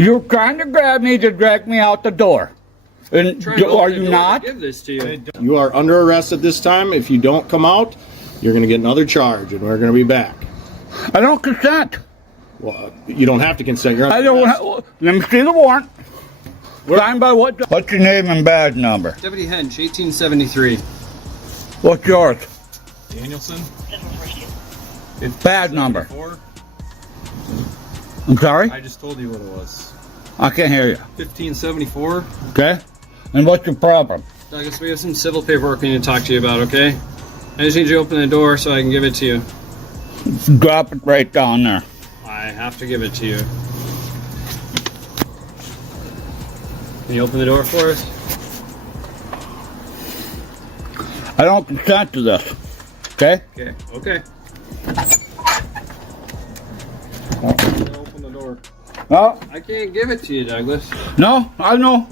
You're trying to grab me to drag me out the door. And are you not? Give this to you. You are under arrest at this time. If you don't come out, you're going to get another charge, and we're going to be back. I don't consent. Well, you don't have to consent. You're I don't. Let me see the warrant. Signed by what? What's your name and badge number? Deputy Hench, 1873. What's yours? Danielson. Badge number. I'm sorry? I just told you what it was. I can't hear you. 1574. Okay. And what's your problem? Douglas, we have some civil paperwork we need to talk to you about, okay? I just need you to open the door so I can give it to you. Drop it right down there. I have to give it to you. Can you open the door for us? I don't consent to this. Okay? Okay. Okay. Open the door. No, I can't give it to you, Douglas. no, I know.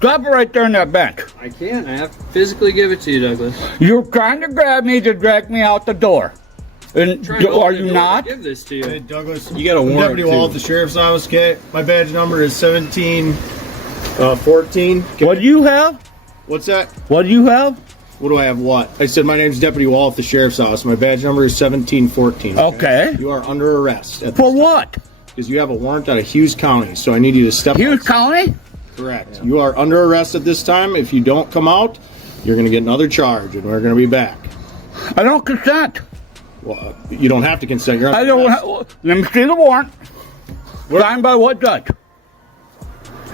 Drop it right there in that bench. I can't. I have to physically give it to you, Douglas. You're trying to grab me to drag me out the door. And are you not? Give this to you. Hey, Douglas. You got a warrant, Deputy Wall at the Sheriff's Office, okay? My badge number is 1714. What do you have? What's that? What do you have? What do I have? What? I said my name's Deputy Wall at the Sheriff's Office. My badge number is 1714. Okay. You are under arrest. For what? Because you have a warrant out of Hughes County, so I need you to step Hughes outside. County? Correct. Yeah. You are under arrest at this time. If you don't come out, you're going to get another charge, and we're going to be back. I don't consent. Well, you don't have to consent. You're I don't. Let me see the warrant. Signed by what judge?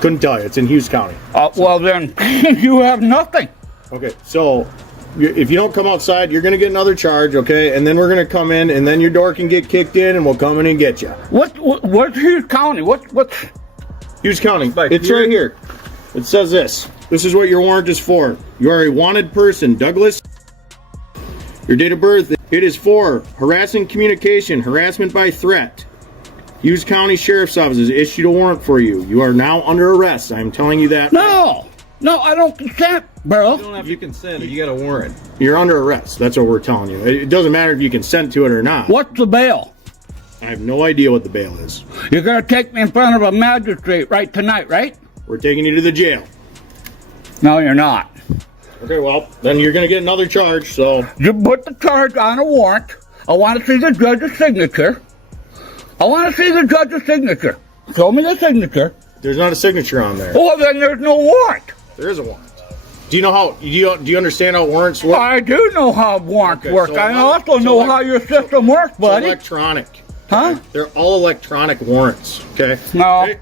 Couldn't tell you. It's in Hughes County. Well, then you have nothing. Okay, so if you don't come outside, you're going to get another charge, okay? And then we're going to come in, and then your door can get kicked in, and we'll come in and get you. What's Hughes County? What's Hughes County. It's right here. It says this. This is what your warrant is for. You are a wanted person, Douglas. Your date of birth, it is for harassing communication, harassment by threat. Hughes County Sheriff's Office has issued a warrant for you. You are now under arrest. I'm telling you that. No, I don't consent, bro. You don't have to consent. You got a warrant. You're under arrest. That's what we're telling you. It doesn't matter if you consent to it or not. What's the bail? I have no idea what the bail is. You're gonna take me in front of a magistrate right tonight, right? We're taking you to the jail. No, you're not. Okay, well, then you're going to get another charge, so... You put the charge on a warrant. I want to see the judge's signature. Show me the signature. There's not a signature on there. Well, then there's no warrant. There is a warrant. Do you know how... Do you understand how warrants work? I do know how warrants work. so I also know how your system works, buddy. It's electronic. Huh? They're all electronic warrants, okay? No.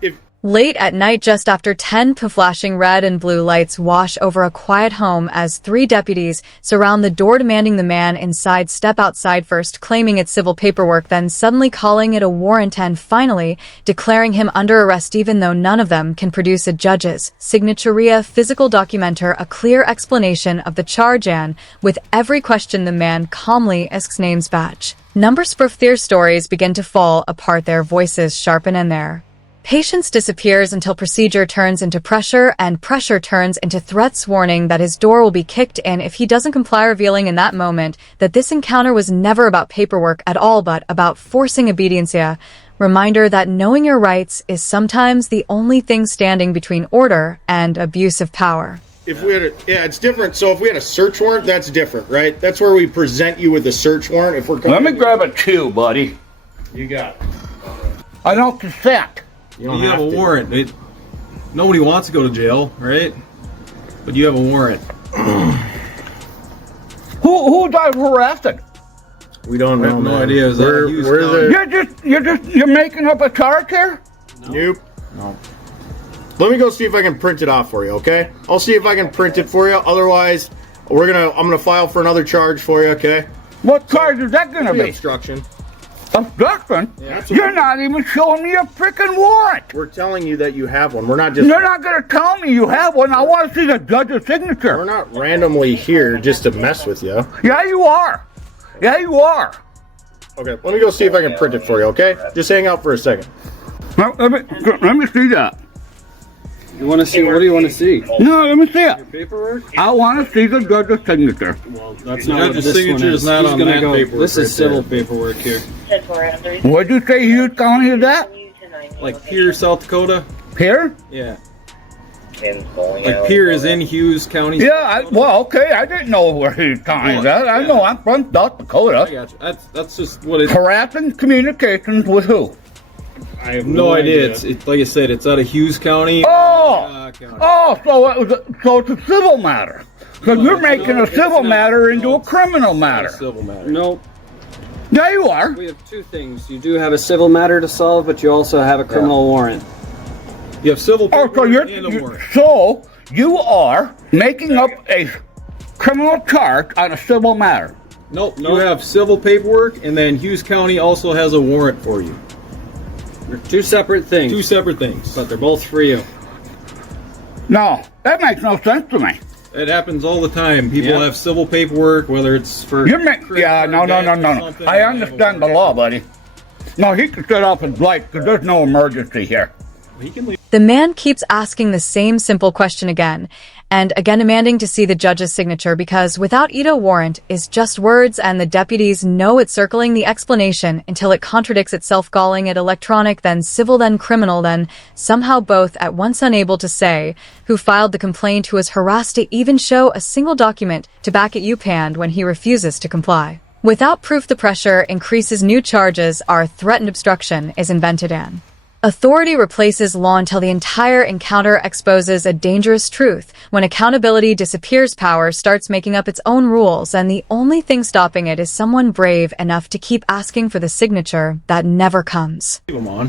Late at night, just after 10 flashing red and blue lights wash over a quiet home as 3 deputies surround the door demanding the man inside step outside first, claiming it's civil paperwork, then suddenly calling it a warrant and finally declaring him under arrest even though none of them can produce a judge's signaturia physical documenter, a clear explanation of the charge, and with every question the man calmly asks names badge. Numbers for their stories begin to fall apart, their voices sharpen and their patience disappears until procedure turns into pressure and pressure turns into threats, warning that his door will be kicked in if he doesn't comply, revealing in that moment that this encounter was never about paperwork at all but about forcing obediencia. Reminder that knowing your rights is sometimes the only thing standing between order and abuse of power. If we had it's different. So if we had a search warrant, that's different, right? That's where we present you with a search warrant. If we're Let me grab a chew, buddy. You got it. I don't consent. You don't have a to. warrant. Nobody wants to go to jail, right? But you have a warrant. Who's I harassing? We don't know. No idea. Is that You're making up a charge here? Nope. No. Let me go see if I can print it off for you, okay? I'll see if I can print it for you. Otherwise, I'm gonna file for another charge for you, okay? What charge is that gonna be? Obstruction. Obstruction? Yeah, You're not even showing me a freaking warrant. We're telling you that you have one. We're not just... You're not going to tell me you have one. I want to see the judge's signature. We're not randomly here just to mess with you. Yeah, you are. Yeah, you are. Okay, let me go see if I can print it for you, okay? Just hang out for a second. Let me see that. You want to see? What do you want to see? No, let me see it. Your paperwork? I want to see the judge's signature. Well, that's not what Judge's this signature one is not on that paperwork This is right civil there. paperwork here. What'd you say Hughes County is that? Like Pierre, South Dakota? Here? Yeah. Like Pierre is in Hughes County. Yeah, well, okay, I didn't know where Hughes County is at. I know I'm from South I Dakota. got you. That's just what it is. Harassing communications with who? I have no idea. It's like I said, it's out of Hughes County. Oh! County. Oh, so it's a civil matter. Because you're making a civil matter into a criminal matter. Civil matter. Nope. There you are. We have two things. You do have a civil matter to solve, but you also have a criminal warrant. You have civil Oh, so and a warrant. so you are making up a criminal charge on a civil matter. Nope. You have civil paperwork, and then Hughes County also has a warrant for you. They're two separate things. Two separate things. But they're both for you. No, that makes no sense to me. It happens all the time. People have civil paperwork, whether it's for... No. I understand the law, buddy. No, he can shut off his light because there's no emergency here. He can leave. The man keeps asking the same simple question again, and again demanding to see the judge's signature because without it a warrant is just words and the deputies know it's circling the explanation until it contradicts itself, calling it electronic, then civil, then criminal, then somehow both at once unable to say who filed the complaint, who was harassed to even show a single document to back it panned when he refuses to comply. Without proof, the pressure increases. New charges are threatened obstruction is invented and authority replaces law until the entire encounter exposes a dangerous truth. When accountability disappears, power starts making up its own rules, and the only thing stopping it is someone brave enough to keep asking for the signature that never comes. Leave them on.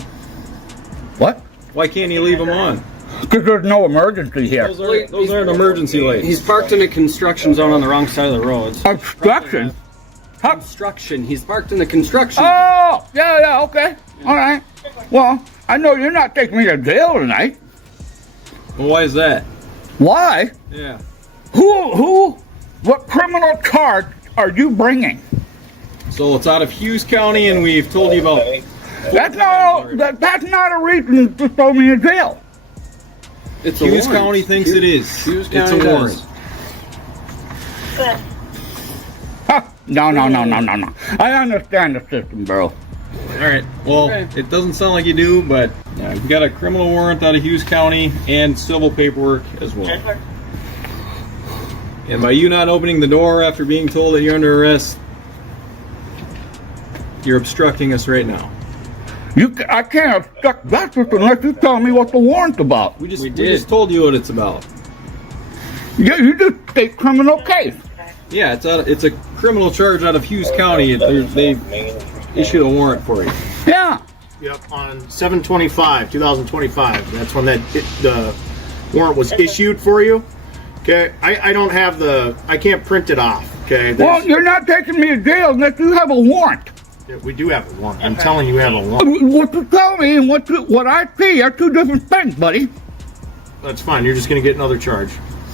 What? Why can't you leave them on? Because there's no emergency here. Those aren't emergency lights. He's parked in a construction zone on the wrong side of the road. Obstruction? Construction. He's parked in the construction. Oh, yeah, okay. All right. Well, I know you're not taking me to jail tonight. Well, why is that? Why? Yeah. What criminal charge are you bringing? So it's out of Hughes County, and we've told you about... That's not a reason to throw me in jail. It's a Hughes warrant. County thinks it is. Hughes It's County a warrant. does. No. I understand the system, bro. All right. Well, it doesn't sound like you do, but you've got a criminal warrant out of Hughes County and civil paperwork as well. And by you not opening the door after being told that you're under arrest, you're obstructing us right now. I can't obstruct justice unless you tell me what the warrant's about. We just told you what it's about. You just state criminal case. Yeah, it's a criminal charge out of Hughes County. They issued a warrant for you. Yeah. Yep, on 7/25/2025. That's when the warrant was issued for you. Okay, I don't have I can't print it off. Okay. Well, you're not taking me to jail unless you have a warrant. Yeah, we do have a warrant. I'm telling you, we have a warrant. What you tell me and what I see are two different things, buddy. That's fine. You're just going to get another charge,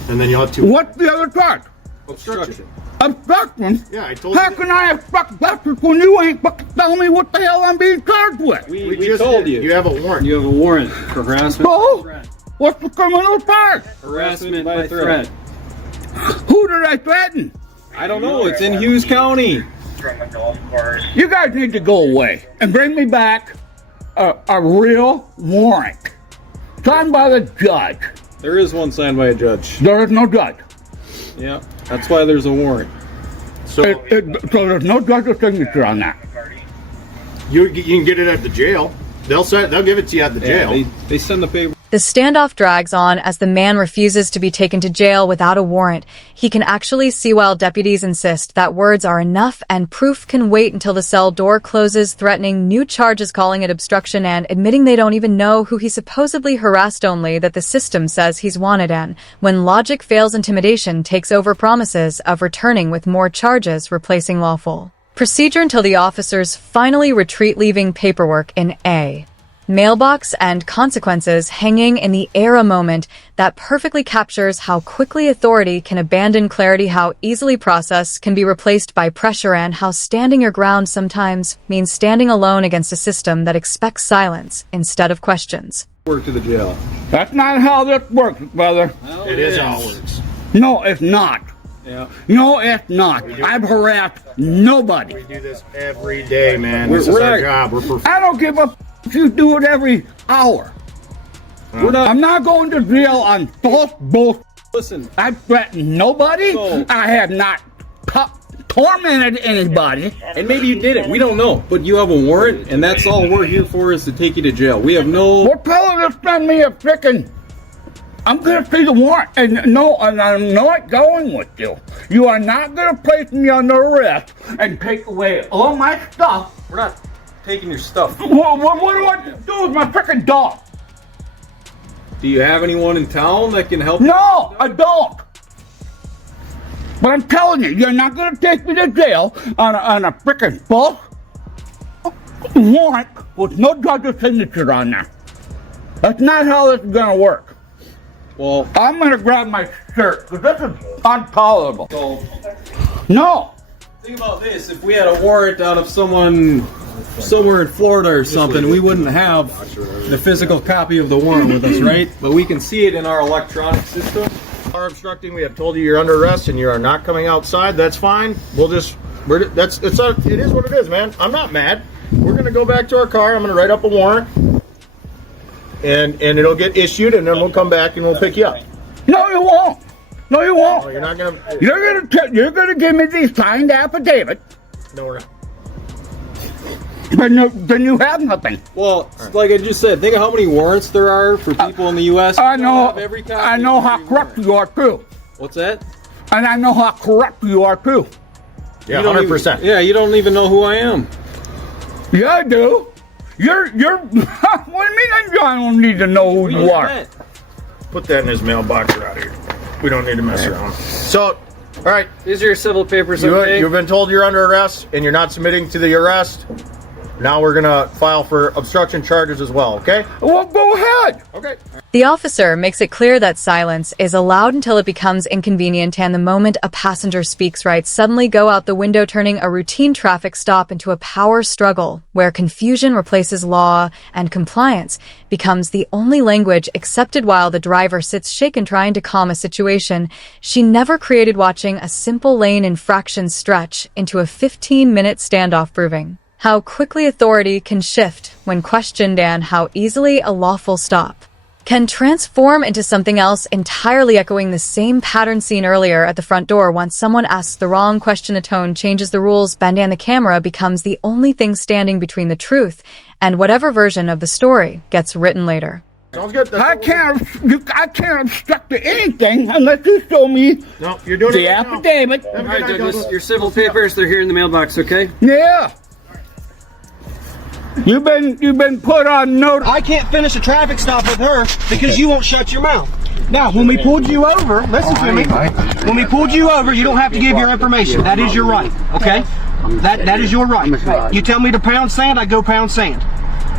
and then you'll have two. What's the other charge? Obstruction. Obstruction? Yeah, I told you. How can I obstruct justice when you ain't fucking telling me what the hell I'm being charged with? We just told did. you. You have a warrant. You have a warrant for harassment. So, by threat. what's the criminal charge? Harassment by threat. Who did I threaten? I don't know. It's in Hughes County. You guys need to go away and bring me back a real warrant signed by the judge. There is one signed by a judge. There is no judge. Yeah, that's why there's a warrant. So So there's no judge's signature on that. you can get it at the jail. They'll give it to you at the jail. Yeah, they send the paper. The standoff drags on as the man refuses to be taken to jail without a warrant. He can actually see while deputies insist that words are enough and proof can wait until the cell door closes, threatening new charges, calling it obstruction, and admitting they don't even know who he supposedly harassed, only that the system says he's wanted. And when logic fails, intimidation takes over, promises of returning with more charges, replacing lawful procedure until the officers finally retreat, leaving paperwork in a mailbox and consequences hanging in the air. A moment that perfectly captures how quickly authority can abandon clarity, how easily process can be replaced by pressure, and how standing your ground sometimes means standing alone against a system that expects silence instead of questions. Work to the jail. That's not how this works, brother. Well, It is how it works. No, it's not. Yeah. No, it's not. I've harassed nobody. We do this every day, man. We're This is our not- job. We're I don't give a don't you do it every hour? I'm not going to jail on false bullshit. Listen, I threatened nobody. I have not tormented anybody. and maybe you did it. We don't know. But you have a warrant, and that's all we're here for is to take you to jail. We have no... We're telling to send me a frickin'... I'm going to see the warrant, and I'm not going with you. You are not going to place me under arrest and take away all my stuff. We're not taking your stuff. What do I do with my frickin' dog? Do you have anyone in town that can help you? No, I don't. But I'm telling you, you're not going to take me to jail on a frickin' false warrant with no judge's signature on there. That's not how this is going to work. Well, I'm going to grab my shirt, because this is intolerable. so No. think about this. If we had a warrant out of someone somewhere in Florida or something, we wouldn't have the physical copy of the warrant with us, right? But we can see it in our electronic system. Are obstructing. We have told you you're under arrest and you are not coming outside. That's fine. It is what it is, man. I'm not mad. We're going to go back to our car. I'm going to write up a warrant. And it'll get issued, and then we'll come back and we'll pick you up. No, you won't. No, you won't. Oh, you're not gonna. You're gonna give me the signed affidavit. No, we're not. Then you have nothing. Well, like I just said, think of how many warrants there are for people in the U.S. I know. Every copy I know how corrupt you are too. What's that? And I know how corrupt you are too. Yeah, 100%. Yeah, you don't even know who I am. Yeah, I do. You're. What do you mean? I don't need to know who you are. Put that in his mailbox. You're out of here. We don't need to mess around. So, all right. These are your civil papers, okay? You've been told you're under arrest, and you're not submitting to the arrest. Now we're gonna file for obstruction charges as well. Okay? Well, go ahead. Okay. The officer makes it clear that silence is allowed until it becomes inconvenient, and the moment a passenger speaks rights suddenly go out the window, turning a routine traffic stop into a power struggle where confusion replaces law and compliance becomes the only language accepted while the driver sits shaken trying to calm a situation she never created, watching a simple lane infraction stretch into a 15-minute standoff, proving how quickly authority can shift when questioned and how easily a lawful stop can transform into something else entirely, echoing the same pattern seen earlier at the front door. Once someone asks the wrong question, a tone changes the rules bend, and the camera becomes the only thing standing between the truth and whatever version of the story gets written later. Sounds good. I can't obstruct to anything unless you show me No, you're doing the it right now. affidavit. All right, Douglas, your civil papers, they're here in the mailbox, okay? Yeah. You've been put on notice. I can't finish a traffic stop with her because you won't shut your mouth. Now, when we pulled you over, listen to me. When we pulled you over, you don't have to give your information. That is your right, okay? That is your right. You tell me to pound sand, I go pound sand.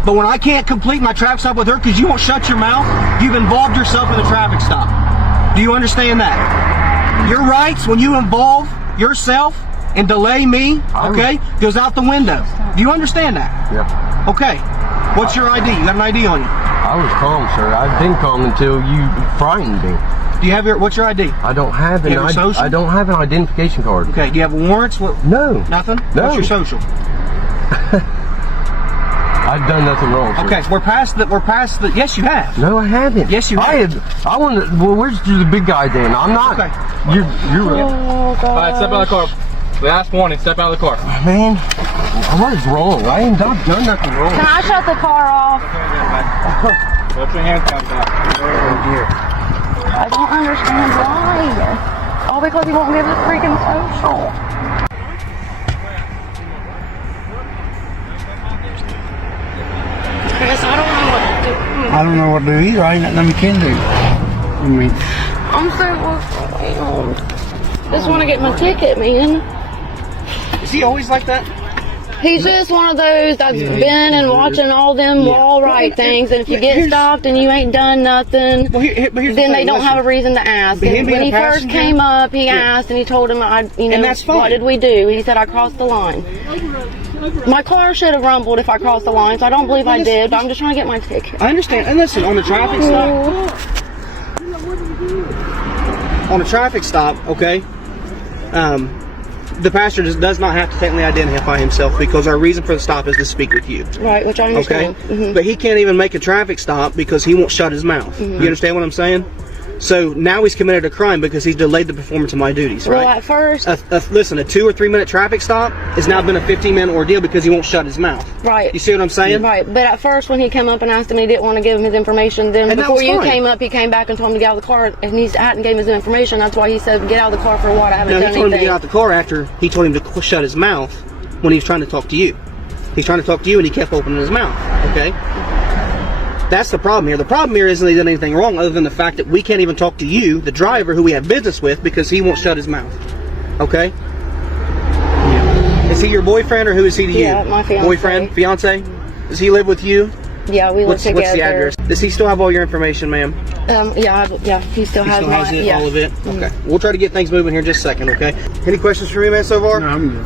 But when I can't complete my traffic stop with her because you won't shut your mouth, you've involved yourself in a traffic stop. Do you understand that? Your rights, when you involve yourself and delay me, okay, goes out the window. Do you understand that? Yeah. Okay. What's your ID? You got an ID on you? I was calm, sir. I've been calm until you frightened me. Do you have what's your ID? I don't have You have your social? I don't have an identification card. Okay. Do you have warrants? No. Nothing? No. What's your social? I've done nothing wrong, sir. Okay, we're past the, yes you have. No, I haven't. Yes, you have. I want to, well, where's the big guy then? I'm not. Okay. You're All right, step out of the car. Last warning, step out of the car. Man, what is wrong? I ain't done nothing wrong. Can I shut the car off? Put your handcuffs on. I don't understand why. All because he won't give us freaking social. Chris, I don't know what to do. I don't know what to do either. I ain't nothing we can do. I mean, I'm so overwhelmed. Just want to get my ticket, man. is he always like that? He's just one of those that's been and watching all them wall right things, and if you get stopped and you ain't done nothing, Well, but here's then the they thing, don't listen. have a reason to ask. But him And being when he a first passenger, came up, he asked, and he told him, And that's fine. what did we do? He said, I crossed the line. My car should have rumbled if I crossed the line, so I don't believe I did, but I'm just trying to get my ticket. I understand. And listen, on the traffic stop, okay, the pastor does not have to technically identify himself because our reason for the stop is to speak with you. Right, which I understand. Okay? But he can't even make a traffic stop because he won't shut his mouth. You understand what I'm saying? So now he's committed a crime because he's delayed the performance of my duties, right? Well, at first... listen, a 2 or 3 minute traffic stop has now been a 15-minute ordeal because he won't shut his mouth. Right. You see what I'm saying? Right, but at first when he came up and asked him, he didn't want to give him his information. Then And that before was you fine. came up, he came back and told him to get out of the car, and he hadn't gave him his information. That's why he said, get out of the car for what? I haven't No, done he told him to anything. get out the car after he told him to shut his mouth when he was trying to talk to you. He's trying to talk to you and he kept opening his mouth, okay? That's the problem here. The problem here isn't he done anything wrong other than the fact that we can't even talk to you, the driver who we have business with, because he won't shut his mouth, okay? Is he your boyfriend or who is he to you? Yeah, my fiance. Boyfriend? Fiance? Does he live with you? Yeah, we live What's together. the address? Does he still have all your information, ma'am? Yeah, he still He has still has mine. it, Yeah. all of it? Okay. We'll try to get things moving here in just a second, okay? Any questions for me, man, so far? No, I'm good.